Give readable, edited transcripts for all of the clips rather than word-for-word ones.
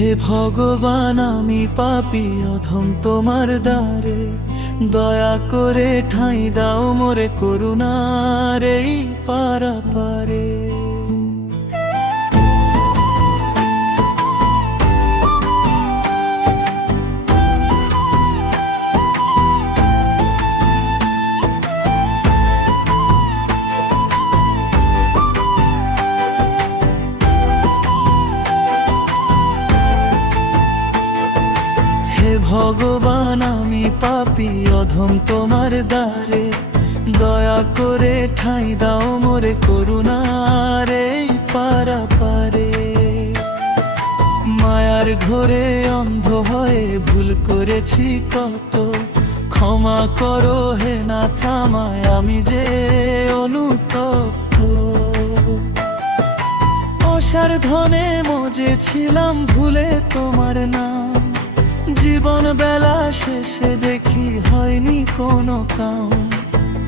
হে ভগবান আমি পাপী অধম তোমার দ্বারে, দয়া করে ঠাঁই দাও মোরে করুণার এই পারাপারে। হে ভগবান আমি পাপী অধম তোমার দ্বারে, দয়া করে ঠাঁই দাও মোরে করুণার এই পারাপারে। মায়ার ঘোরে অন্ধ হয়ে ভুল করেছি কত, ক্ষমা করো হে নাথ আমায় আমি যে অনুতপ্ত। অসার ধনে মজেছিলাম ভুলে তোমার নাম, জীবন বেলা শেষে দেখি হয়নি কোনো কাম।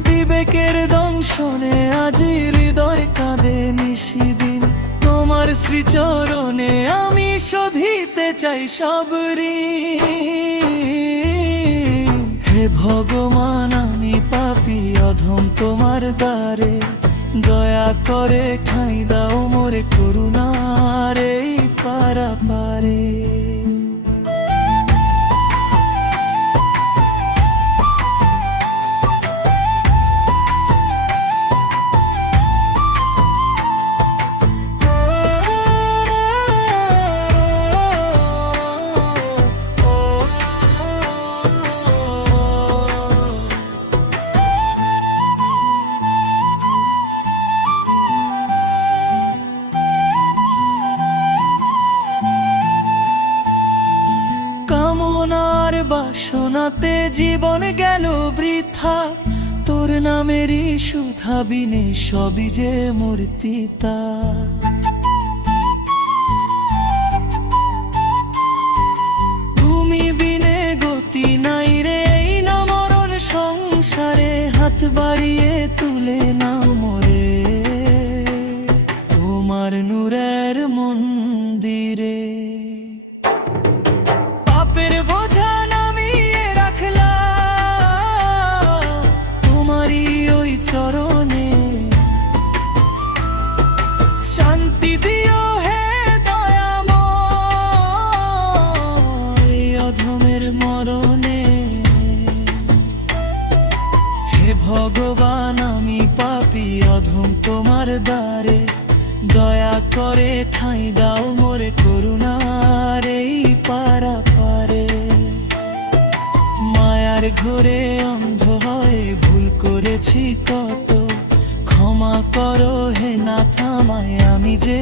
বিবেকের দংশনে আজি হৃদয় কাঁদে নিশিদিন, তোমার শ্রীচরণে আমি শোধিতে চাই সব ঋণ। হে ভগবান আমি পাপী অধম তোমার দ্বারে, দয়া করে ঠাঁই দাও মোরে করুণার এই পারাপারে। কামনার বাসনাতে জীবন গেল বৃথা, তোর নামেরই সুধা বিনে সবই যে মূর্তিতা। তুমি বিনে গতি নাই রে এই না মরণ সংসারে, হাত বাড়িয়ে তুলে নাও মোরে তোমার নূরের মন্দিরে। পাপের বোঝা নামিয়ে রাখলাম তোমারই ওই চরণে, শান্তি দিও হে দয়াময় অধমের মরণে। হে ভগবান আমি পাপী অধম তোমার দ্বারে, দয়া করে ঠাঁই দাও মোরে করুণার এই পারাপারে। মায়ার ঘোরে অন্ধ হয়ে ভুল করেছি কত, ক্ষমা করো হে নাথ আমায় আমি যে